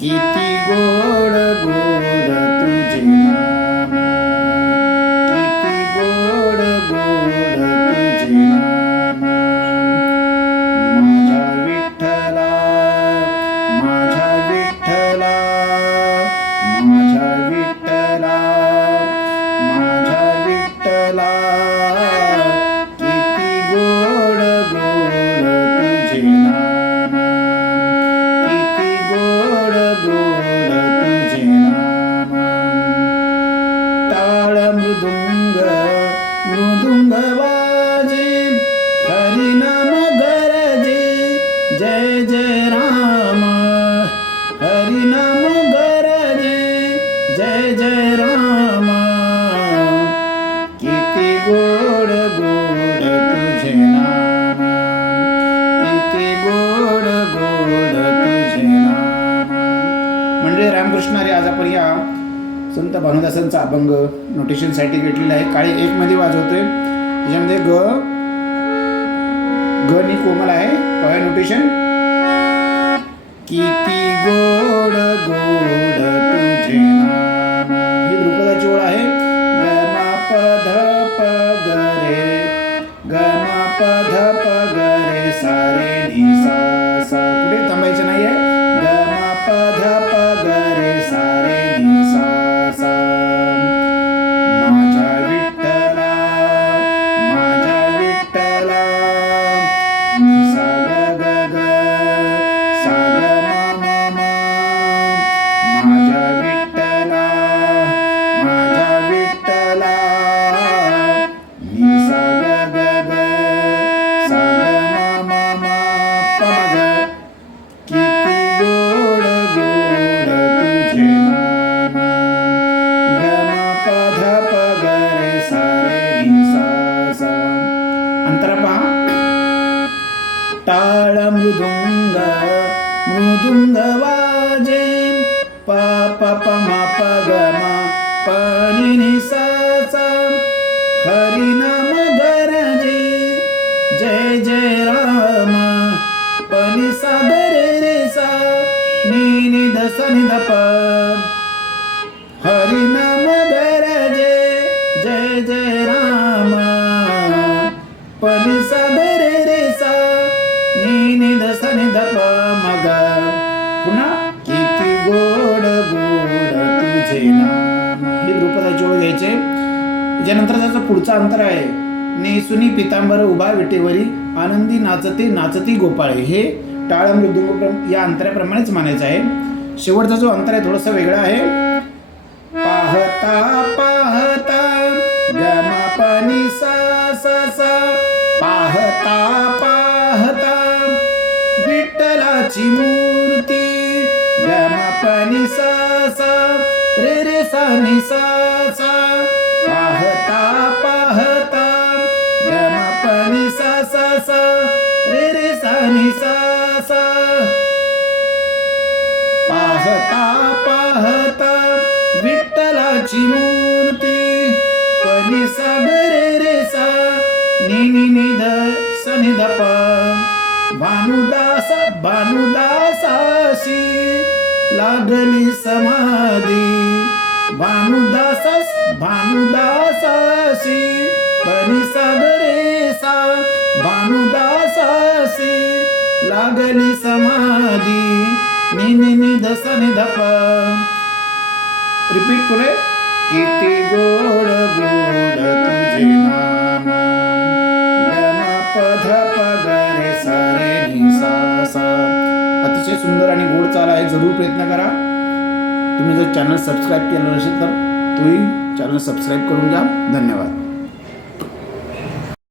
किती जय जय राम. किती गोड गोड तुझे नाम. किती गोड गोड तुझे नाम. म्हणजे रामकृष्ण अरे आज आपण या संत भानुदासांचा अभंग नोटेशनसाठी घेतलेला आहे. काळी एक मध्ये वाजवतोय. त्याच्यामध्ये ग ग नी कोमल आहे. काय नोटेशन की प ध प ग रे सा रे नि सा टाळ मृदुंग मृदुंग वाजे प प प म प ग म प नि नि सा सा हरिनाम गरजे जय जय राम प नि सा ग रे पुन्हा किती गोड गोड तुझे नाम. हे द्रुपदाची ओळ घ्यायचे. त्याच्यानंतर त्याचा पुढचा अंतर आहे. नेसुनी पितांबर उभा विटेवरी आनंदी नाचते नाचती गोपाळे. हे टाळ मृदुंग या अंतराप्रमाणेच मानायचं आहे. शेवटचा जो अंतर आहे थोडासा वेगळा आहे. पाहता पाहता गमापनी सा सा सा. पाहता पाहता विठ्ठलाची गमापनी सा रे रे सा नि सा सा पाहता पाहता गमापनी सा सा सा रे रे सा नि सा सा पाहता पाहता विठ्ठलाची मूर्ती पनी सा रे रे सा नि नि नि ध भानुदास भानुदासाशी. लागली समाधी. भानुदास भानुदासाशी पनी सागरेसा ग भानुदासाशी लागली समाधी. नि नि नि रिपीट पुढे. किती गोड गोड तुझे नाम सुंदर आणि गोड चाल आहे जरूर प्रयत्न करा. तुम्ही जर चॅनल सबस्क्राईब केलं नसेल तर तोही चॅनल सबस्क्राईब करून घ्या. धन्यवाद.